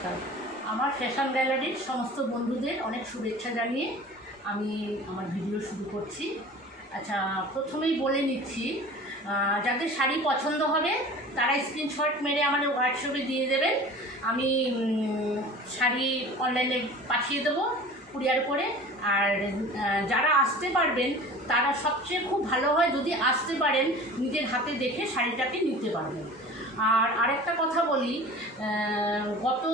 নমস্কার। আমার ফ্যাশন গ্যালারির সমস্ত বন্ধুদের অনেক শুভেচ্ছা জানিয়ে আমি আমার ভিডিও শুরু করছি। আচ্ছা, প্রথমেই বলে নিচ্ছি, যাদের শাড়ি পছন্দ হবে তারা স্ক্রিনশট মেরে আমাদের হোয়াটসঅ্যাপে দিয়ে দেবেন। আমি শাড়ি অনলাইনে পাঠিয়ে দেবো কুরিয়ার করে। আর যারা আসতে পারবেন তারা সবচেয়ে খুব ভালো হয় যদি আসতে পারেন, নিজের হাতে দেখে শাড়িটাকে নিতে পারবেন। আর আরেকটা কথা বলি, গত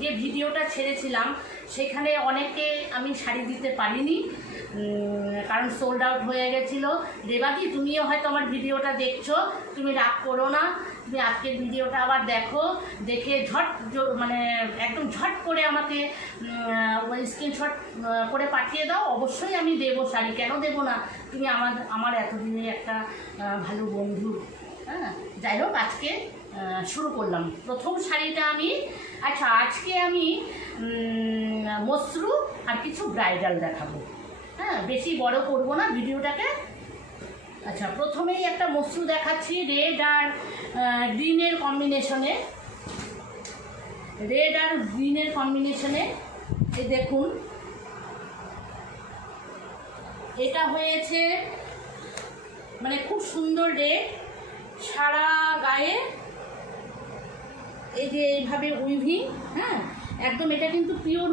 যে ভিডিওটা ছেড়েছিলাম সেখানে অনেকে আমি শাড়ি দিতে পারিনি, কারণ সোল্ড আউট হয়ে গেছিলো। রেবাদি, তুমিও হয়তো আমার ভিডিওটা দেখছো, তুমি রাগ করো না, তুমি আজকের ভিডিওটা আবার দেখো, দেখে মানে একদম ঝট করে আমাকে ওই স্ক্রিনশট করে পাঠিয়ে দাও। অবশ্যই আমি দেবো শাড়ি, কেন দেবো না? তুমি আমার এতদিনের একটা ভালো বন্ধু। হ্যাঁ, যাই হোক, আজকে শুরু করলাম। প্রথম শাড়িটা আমি আজকে আমি মসরু আর কিছু ব্রাইডাল দেখাবো। হ্যাঁ, বেশি বড় করবো না ভিডিওটাকে। আচ্ছা, প্রথমেই একটা মসরু দেখাচ্ছি রেড আর গ্রিনের কম্বিনেশনে। রেড আর গ্রিনের কম্বিনেশনে এই দেখুন, এটা হয়েছে মানে খুব সুন্দর রেড, সারা গায়ে এই যে এইভাবে উইভিং। হ্যাঁ, একদম এটা কিন্তু পিওর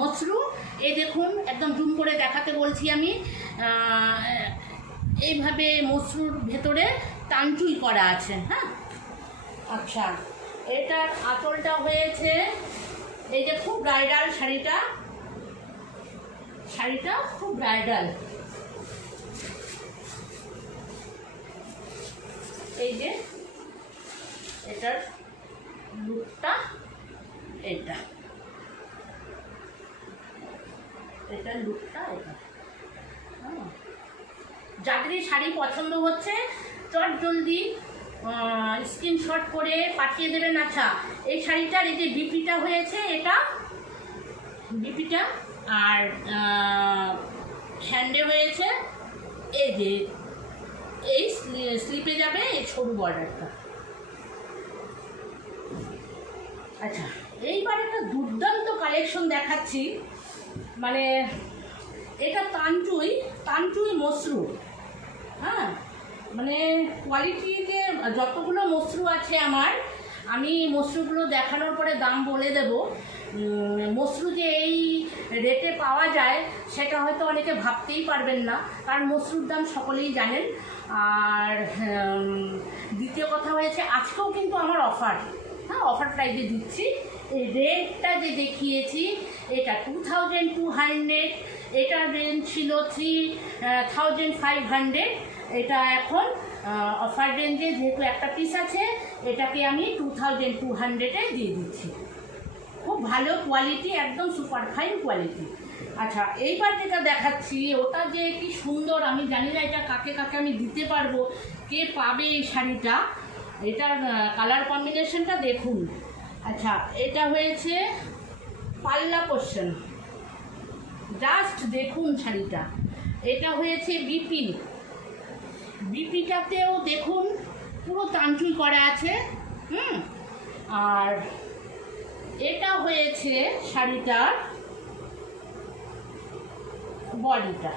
মসরু। এই দেখুন, একদম জুম করে দেখাতে বলছি আমি। এইভাবে মসরুর ভেতরে তানচুই করা আছে। হ্যাঁ, আচ্ছা, এটার আঁচলটা হয়েছে এই যে খুব ব্রাইডাল শাড়িটা খুব ব্রাইডাল। এই যে এটার লুকটা, এটার লুকটা এটা। যাদের শাড়ি পছন্দ হচ্ছে চট জলদি স্ক্রিনশট করে পাঠিয়ে দেবেন। আচ্ছা, এই শাড়িটার এই যে বিপিটা হয়েছে, এটা বিপিটা, আর হ্যান্ডে হয়েছে এই যে এই স্লিপে যাবে এই সরু বর্ডারটা। আচ্ছা, এইবার একটা দুর্দান্ত কালেকশন দেখাচ্ছি। মানে এটা তানচুই মসরু। হ্যাঁ, মানে কোয়ালিটিতে যতগুলো মসরু আছে আমি মসরুগুলো দেখানোর পরে দাম বলে দেব। মসরু যে এই রেটে পাওয়া যায় সেটা হয়তো অনেকে ভাবতেই পারবেন না, কারণ মসরুর দাম সকলেই জানেন। আর দ্বিতীয় কথা হয়েছে, আজকেও কিন্তু আমার অফার, হ্যাঁ, অফার প্রাইজে দিচ্ছি। এই রেটটা যে দেখিয়েছি এটা 2200, এটার রেঞ্জ ছিল 3500। এটা এখন অফার রেঞ্জে যেহেতু একটা পিস আছে, এটাকে আমি 2200-এ দিয়ে দিচ্ছি। খুব ভালো কোয়ালিটি, একদম সুপার ফাইন কোয়ালিটি। আচ্ছা, এইবার যেটা দেখাচ্ছি ওটা যে কি সুন্দর, আমি জানি না এটা কাকে কাকে আমি দিতে পারবো, কে পাবে এই শাড়িটা। এটার কালার কম্বিনেশনটা দেখুন। আচ্ছা, এটা হয়েছে পাল্লা পোর্শন, জাস্ট দেখুন শাড়িটা। এটা হয়েছে বিপিটাতেও দেখুন পুরো তানচুই করা আছে। আর এটা হয়েছে শাড়িটার বডিটা।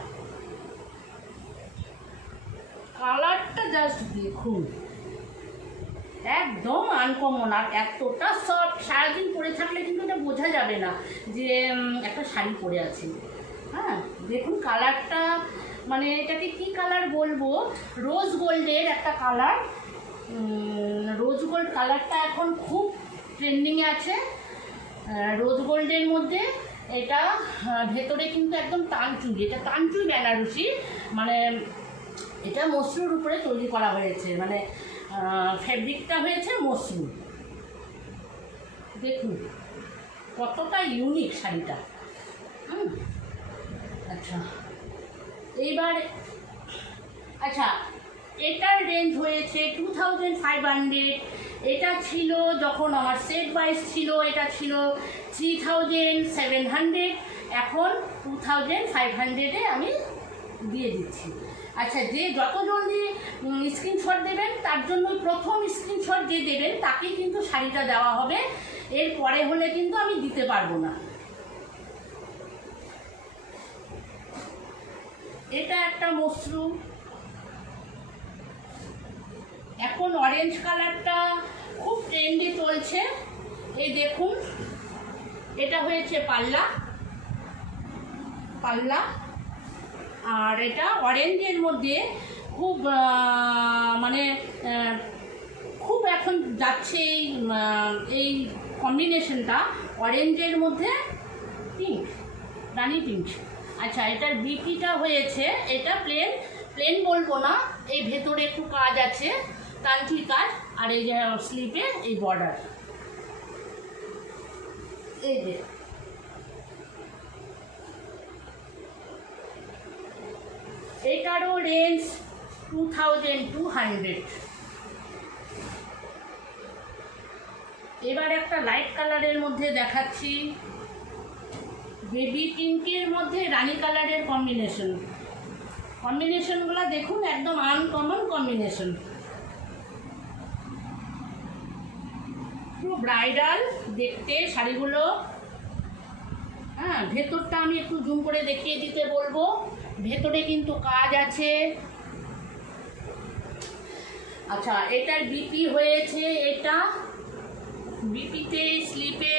কালারটা জাস্ট দেখুন, একদম আনকমন। আর এতটা সফট, সারাদিন পরে থাকলে কিন্তু এটা বোঝা যাবে না যে একটা শাড়ি পরে আছি। হ্যাঁ, দেখুন কালারটা, মানে এটাকে কি কালার বলবো, রোজ গোল্ডের একটা কালার। রোজ গোল্ড কালারটা এখন খুব ট্রেন্ডিংয়ে আছে। রোজ গোল্ডের মধ্যে এটা ভেতরে কিন্তু একদম তানচুই, এটা তানচুই বেনারসি। মানে এটা মসরুর উপরে তৈরি করা হয়েছে, মানে ফ্যাব্রিকটা হয়েছে মসরু। দেখুন কতটা ইউনিক শাড়িটা। আচ্ছা, এইবার আচ্ছা, এটার রেঞ্জ হয়েছে 2500। এটা ছিল যখন আমার সেট ওয়াইজ ছিল, এটা ছিল 3700। এখন 2500-এ আমি দিয়ে দিচ্ছি। আচ্ছা, যে যত জলদি স্ক্রিনশট দেবেন তার জন্য প্রথম স্ক্রিনশট যে দেবেন তাকেই কিন্তু শাড়িটা দেওয়া হবে, এর পরে হলে কিন্তু আমি দিতে পারবো না। এটা একটা মসরু, এখন অরেঞ্জ কালারটা খুব ট্রেন্ডি চলছে। এই দেখুন, এটা হয়েছে পাল্লা, পাল্লা, আর এটা অরেঞ্জের মধ্যে খুব মানে খুব এখন যাচ্ছে এই কম্বিনেশনটা, অরেঞ্জের মধ্যে পিঙ্ক, রানি পিঙ্ক। আচ্ছা, এটার বিপিটা হয়েছে, এটা প্লেন, প্লেন বলবো না, এই ভেতরে একটু কাজ আছে, কাঞ্চি কাজ, আর এই যে স্লিপে এই বর্ডার, এই যে এটারও রেঞ্জ 2200। এবার একটা লাইট কালারের মধ্যে দেখাচ্ছি, বেবি পিঙ্কের মধ্যে রানী কালারের কম্বিনেশন। কম্বিনেশনগুলো দেখুন, একদম আনকমন কম্বিনেশন, পুরো ব্রাইডাল দেখতে শাড়িগুলো। হ্যাঁ, ভেতরটা আমি একটু জুম করে দেখিয়ে দিতে বলবো, ভেতরে কিন্তু কাজ আছে। আচ্ছা, এটার বিপি হয়েছে, এটা বিপিতে স্লিপে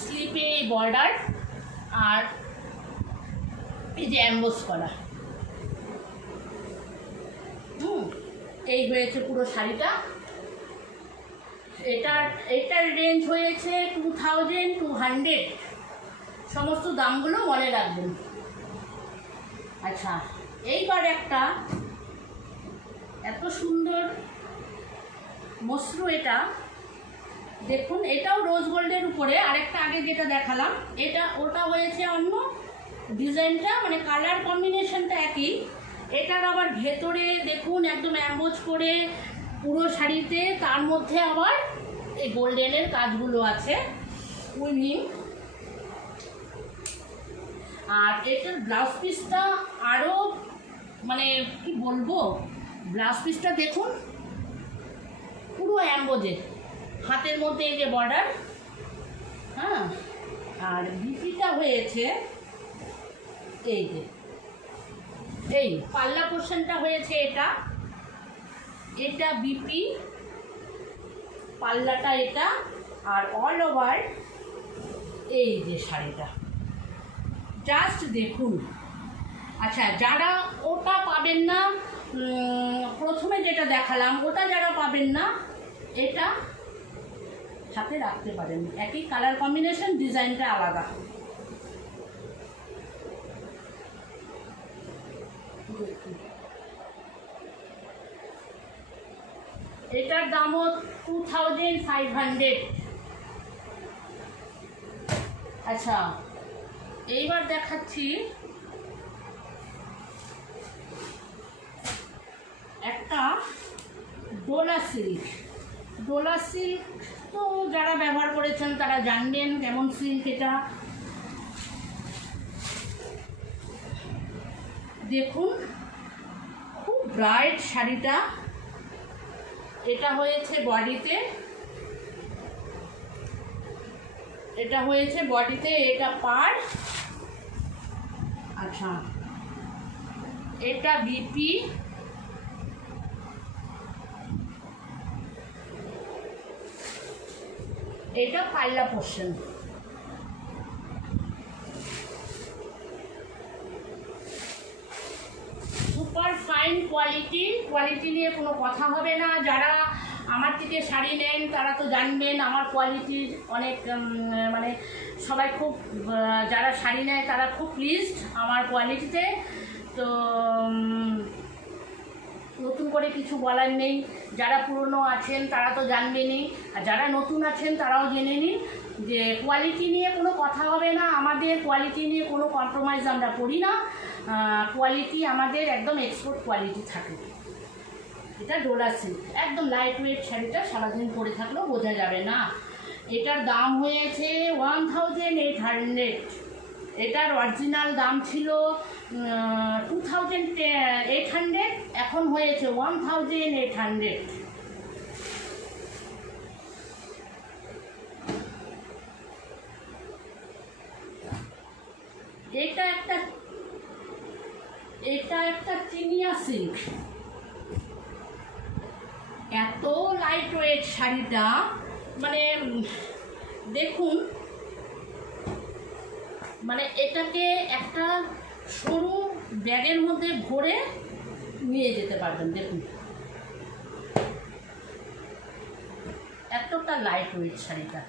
স্লিপে বর্ডার, আর এই যে অ্যাম্বোস করা, এই হয়েছে পুরো শাড়িটা। এটার রেঞ্জ হয়েছে 2200। সমস্ত দামগুলো মনে রাখবেন। আচ্ছা, এইবার একটা এত সুন্দর মসরু, এটা দেখুন, এটাও রোজ গোল্ডের উপরে। আরেকটা আগে যেটা দেখালাম, ওটা হয়েছে অন্য ডিজাইনটা, মানে কালার কম্বিনেশনটা একই। এটার আবার ভেতরে দেখুন একদম অ্যাম্বোজ করে পুরো শাড়িতে, তার মধ্যে আবার এই গোল্ডেনের কাজগুলো আছে, উইভিং। আর এটার ব্লাউজ পিসটা আরও মানে কি বলবো, ব্লাউজ পিসটা দেখুন পুরো অ্যাম্বোজে, হাতের মধ্যে এই যে বর্ডার। হ্যাঁ, আর বিপিটা হয়েছে এই যে, এই পাল্লা পোর্শনটা হয়েছে এটা বিপি, পাল্লাটা এটা, আর অল ওভার এই যে শাড়িটা, জাস্ট দেখুন। আচ্ছা, যারা ওটা পাবেন না, প্রথমে যেটা দেখালাম ওটা যারা পাবেন না, এটা সাথে রাখতে পারেন, একই কালার কম্বিনেশন, ডিজাইনটা আলাদা। এটার দামও 2500। আচ্ছা, এইবার দেখাচ্ছি একটা ডোলা সিল্ক। ডোলা সিল্ক তো যারা ব্যবহার করেছেন তারা জানবেন কেমন সিল্ক এটা। দেখুন, খুব ব্রাইট শাড়িটা। এটা হয়েছে বডিতে, এটা পাড়। আচ্ছা, এটা বিপি, এটা পাল্লা পোর্শন। সুপার ফাইন কোয়ালিটি নিয়ে কোনো কথা হবে না। যারা আমার থেকে শাড়ি নেন তারা তো জানবেন আমার কোয়ালিটির অনেক, মানে সবাই খুব, যারা শাড়ি নেয় তারা খুব প্লিজড আমার কোয়ালিটিতে। তো নতুন করে কিছু বলার নেই, যারা পুরনো আছেন তারা তো জানবেনই, আর যারা নতুন আছেন তারাও জেনে নিন যে কোয়ালিটি নিয়ে কোনো কথা হবে না। আমাদের কোয়ালিটি নিয়ে কোনো কম্প্রোমাইজ আমরা করি না, কোয়ালিটি আমাদের একদম এক্সপোর্ট কোয়ালিটি থাকে। এটা ডোলা সিল্ক, একদম লাইট ওয়েট শাড়িটা, সারাদিন পরে থাকলেও বোঝা যাবে না। এটার দাম হয়েছে 1800। এটার অরিজিনাল দাম ছিল 2800, এখন হয়েছে 1800। এটা একটা চিনিয়া সিল্ক, এত লাইট ওয়েট শাড়িটা, মানে দেখুন, মানে এটাকে একটা সরু ব্যাগের মধ্যে ভরে নিয়ে যেতে পারবেন। দেখুন এতটা লাইট ওয়েট শাড়িটা,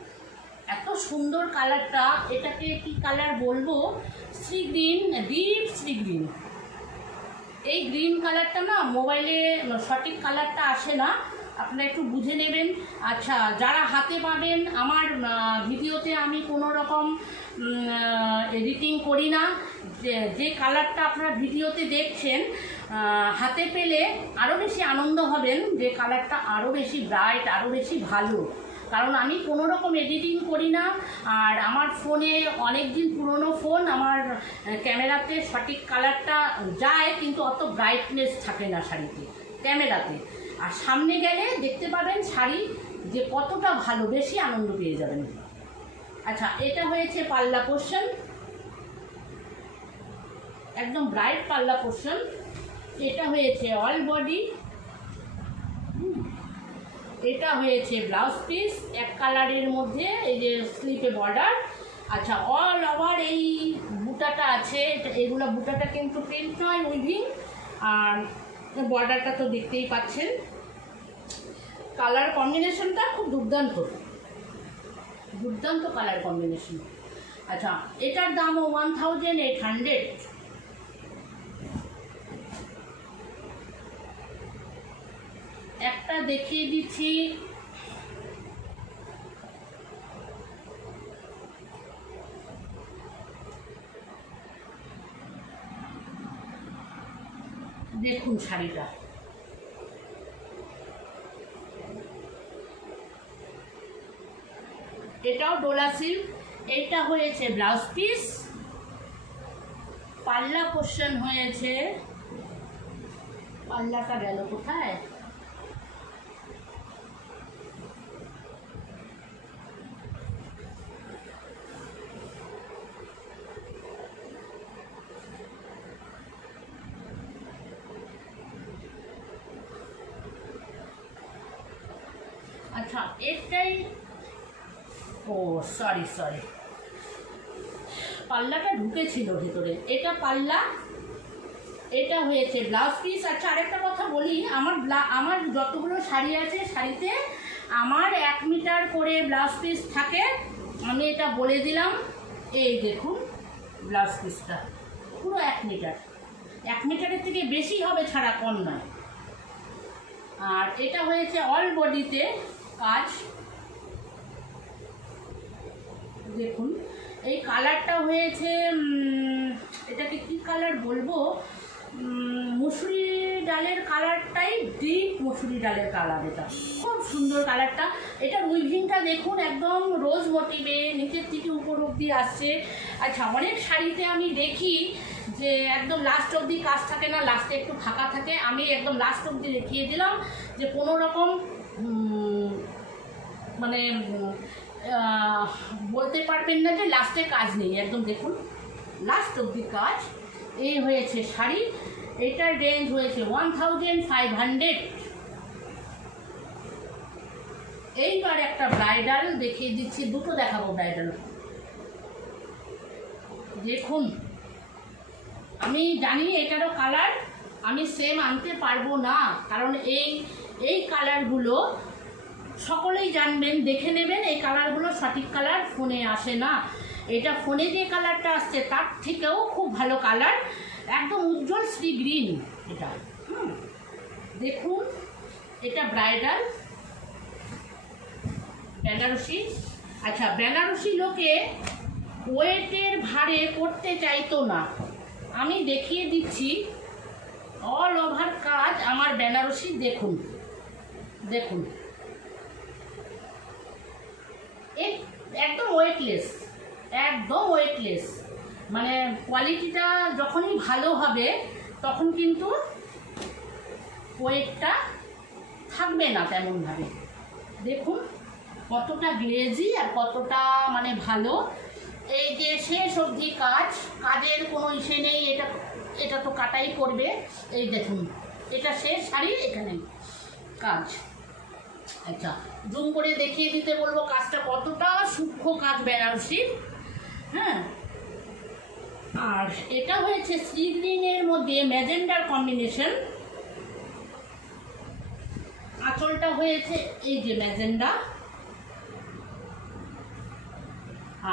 এত সুন্দর কালারটা। এটাকে কি কালার বলবো, sea green, deep sea green. এই গ্রিন কালারটা না মোবাইলে সঠিক কালারটা আসে না, আপনারা একটু বুঝে নেবেন। আচ্ছা, যারা হাতে পাবেন, আমার ভিডিওতে আমি কোনো রকম এডিটিং করি না, যে কালারটা আপনারা ভিডিওতে দেখছেন, হাতে পেলে আরও বেশি আনন্দ হবেন, যে কালারটা আরও বেশি ব্রাইট, আরও বেশি ভালো। কারণ আমি কোনো রকম এডিটিং করি না, আর আমার ফোনে অনেক দিন পুরনো ফোন, আমার ক্যামেরাতে সঠিক কালারটা যায়, কিন্তু অত ব্রাইটনেস থাকে না শাড়িতে ক্যামেরাতে। আর সামনে গেলে দেখতে পাবেন শাড়ি যে কতটা ভালো, বেশি আনন্দ পেয়ে যাবেন। আচ্ছা, এটা হয়েছে পাল্লা পোর্শন, একদম ব্রাইট পাল্লা পোর্শন। এটা হয়েছে অল বডি, এটা হয়েছে ব্লাউজ পিস এক কালারের মধ্যে, এই যে স্লিপে বর্ডার। আচ্ছা, অল ওভার এই বুটাটা আছে, এগুলো বুটাটা কিন্তু প্রিন্ট নয়, উইভিং। আর বর্ডারটা তো দেখতেই পাচ্ছেন, কালার কম্বিনেশনটা খুব দুর্দান্ত, দুর্দান্ত কালার কম্বিনেশন। আচ্ছা, এটার দামও 1800। একটা দেখিয়ে দিচ্ছি, দেখুন শাড়িটা, এটাও ডোলা সিল্ক। এটা হয়েছে ব্লাউজ পিস, পাল্লা পোর্শন হয়েছে, পাল্লাটা গেল কোথায়, আচ্ছা এটাই, ও সরি, পাল্লাটা ঢুকেছিল ভিতরে, এটা পাল্লা, এটা হয়েছে ব্লাউজ পিস। আচ্ছা, আরেকটা কথা বলি, আমার যতগুলো শাড়ি আছে, শাড়িতে আমার 1 মিটার করে ব্লাউজ পিস থাকে, আমি এটা বলে দিলাম। এই দেখুন ব্লাউজ পিসটা পুরো 1 মিটার, 1 মিটারের থেকে বেশি হবে ছাড়া, কম নয়। আর এটা হয়েছে অল বডিতে কাজ, দেখুন এই কালারটা হয়েছে, এটাকে কি কালার বলবো, মুসুরি ডালের কালারটাই, ডিপ মুসুরি ডালের কালার। এটা খুব সুন্দর কালারটা। এটার উইভিংটা দেখুন, একদম রোজ মোটিভে নিচের থেকে উপর অবধি আসছে। আচ্ছা, অনেক শাড়িতে আমি দেখি যে একদম লাস্ট অবধি কাজ থাকে না, লাস্টে একটু ফাঁকা থাকে। আমি একদম লাস্ট অবধি দেখিয়ে দিলাম, যে কোনো রকম মানে বলতে পারবেন না যে লাস্টে কাজ নেই, একদম দেখুন লাস্ট অবধি কাজ। এই হয়েছে শাড়ি, এটার রেঞ্জ হয়েছে 1500। এইবার একটা ব্রাইডাল দেখিয়ে দিচ্ছি, দুটো দেখাবো ব্রাইডাল। দেখুন, আমি জানি এটারও কালার আমি সেম আনতে পারবো না, কারণ এই কালারগুলো সকলেই জানবেন, দেখে নেবেন, এই কালারগুলো সঠিক কালার ফোনে আসে না। এটা ফোনে যে কালারটা আসছে তার থেকেও খুব ভালো কালার, একদম উজ্জ্বল শ্রী গ্রিন এটা। দেখুন, এটা ব্রাইডাল বেনারসি। আচ্ছা, বেনারসি লোকে ওয়েটের ভারে করতে চাইতো না, আমি দেখিয়ে দিচ্ছি অল ওভার কাজ আমার বেনারসি। দেখুন দেখুন, একদম ওয়েটলেস, একদম ওয়েটলেস, মানে কোয়ালিটিটা যখনই ভালো হবে তখন কিন্তু ওয়েটটা থাকবে না তেমনভাবে। দেখুন কতটা গ্লেজি আর কতটা মানে ভালো। এই যে শেষ অবধি কাজের কোনো ইসে নেই, এটা তো কাটাই করবে। এই দেখুন এটা শেষ শাড়ি, এখানে কাজ। আচ্ছা জুম করে দেখিয়ে দিতে বলবো কাজটা কতটা সূক্ষ্ম কাজ বেনারসির। হ্যাঁ, আর এটা হয়েছে সি গ্রিনের মধ্যে ম্যাজেন্ডার কম্বিনেশন। আঁচলটা হয়েছে এই যে ম্যাজেন্ডা,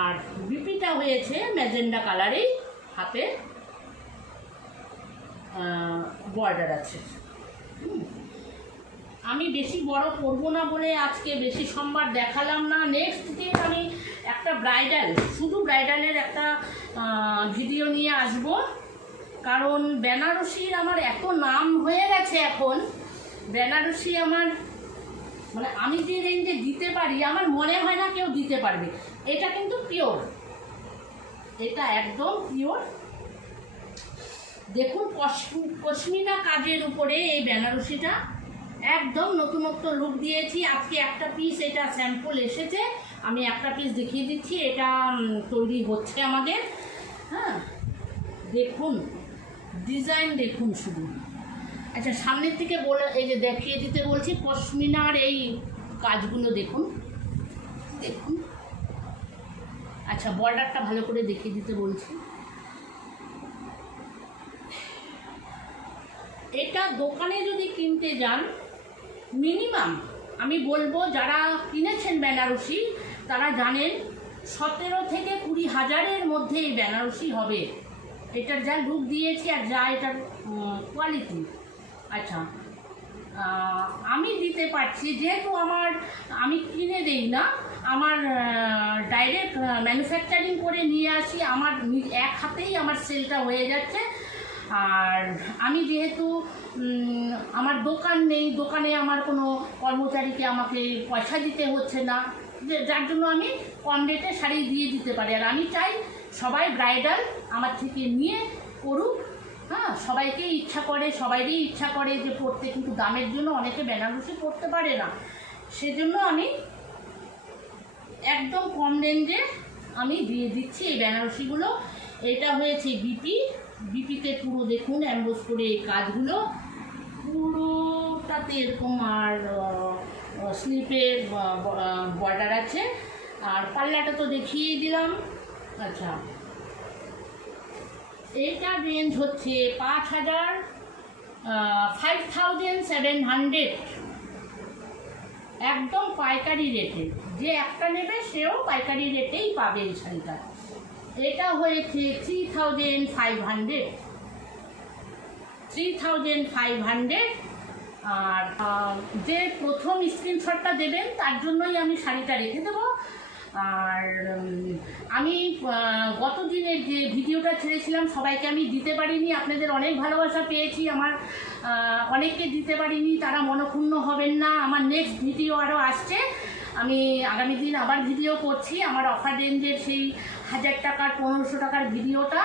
আর বিপিটা হয়েছে ম্যাজেন্ডা কালারেই, হাতে বর্ডার আছে। আমি বেশি বড় করব না বলে আজকে বেশি সোমবার দেখালাম না। নেক্সট দিন আমি একটা ব্রাইডাল, শুধু ব্রাইডালের একটা ভিডিও নিয়ে আসব, কারণ বেনারসির আমার এত নাম হয়ে গেছে এখন। বেনারসি আমার মানে আমি যে রেঞ্জে দিতে পারি আমার মনে হয় না কেউ দিতে পারবে। এটা কিন্তু পিওর, এটা একদম পিওর। দেখুন পশমিনা কাজের উপরে এই বেনারসিটা একদম নতুনত্ব লুক দিয়েছি। আজকে একটা পিস এটা স্যাম্পল এসেছে, আমি একটা পিস দেখিয়ে দিচ্ছি। এটা তৈরি হচ্ছে আমাদের। হ্যাঁ দেখুন ডিজাইন দেখুন শুধু। আচ্ছা সামনের থেকে বলে এই যে দেখিয়ে দিতে বলছি পশমিনার এই কাজগুলো দেখুন, দেখুন। আচ্ছা বর্ডারটা ভালো করে দেখিয়ে দিতে বলছি। এটা দোকানে যদি কিনতে যান মিনিমাম আমি বলবো যারা কিনেছেন বেনারসি তারা জানেন 17 থেকে 20 হাজারের মধ্যে এই বেনারসি হবে। এটার যা লুক দিয়েছি আর যা এটার কোয়ালিটি। আচ্ছা আমি দিতে পারছি যেহেতু আমি কিনে দেই না, আমার ডাইরেক্ট ম্যানুফ্যাকচারিং করে নিয়ে আসি, আমার এক হাতেই আমার সেলটা হয়ে যাচ্ছে। আর আমি যেহেতু আমার দোকান নেই, দোকানে আমার কোনো কর্মচারীকে আমাকে পয়সা দিতে হচ্ছে না, যার জন্য আমি কম রেটে শাড়ি দিয়ে দিতে পারি। আর আমি চাই সবাই ব্রাইডাল আমার থেকে নিয়ে করুক। হ্যাঁ সবাইরই ইচ্ছা করে যে পরতে, কিন্তু দামের জন্য অনেকে বেনারসি পরতে পারে না। সেজন্য আমি একদম কম রেঞ্জে আমি দিয়ে দিচ্ছি এই বেনারসিগুলো। এটা হয়েছে বিপিতে পুরো দেখুন অ্যাম্বোস করে এই কাজগুলো পুরোটাতে এরকম, আর স্লিপের বর্ডার আছে, আর পাল্লাটা তো দেখিয়ে দিলাম। আচ্ছা এটা রেঞ্জ হচ্ছে 5700, একদম পাইকারি রেটে। যে একটা নেবে সেও পাইকারি রেটেই পাবে এই শাড়িটা। এটা হয়েছে 3500। আর যে প্রথম স্ক্রিনশটটা দেবেন তার জন্যই আমি শাড়িটা রেখে দেবো। আর আমি গত দিনের যে ভিডিওটা ছেড়েছিলাম সবাইকে আমি দিতে পারিনি, আপনাদের অনেক ভালোবাসা পেয়েছি, আমার অনেককে দিতে পারিনি, তারা মনক্ষুণ্ণ হবেন না। আমার নেক্সট ভিডিও আরও আসছে, আমি আগামী দিন আবার ভিডিও করছি। আমার অফার রেঞ্জের সেই 1000 টাকার 1500 টাকার ভিডিওটা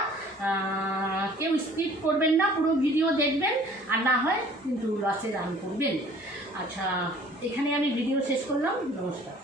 কেউ স্কিপ করবেন না, পুরো ভিডিও দেখবেন, আর না হয় কিন্তু লসে রান করবেন। আচ্ছা এখানে আমি ভিডিও শেষ করলাম, নমস্কার।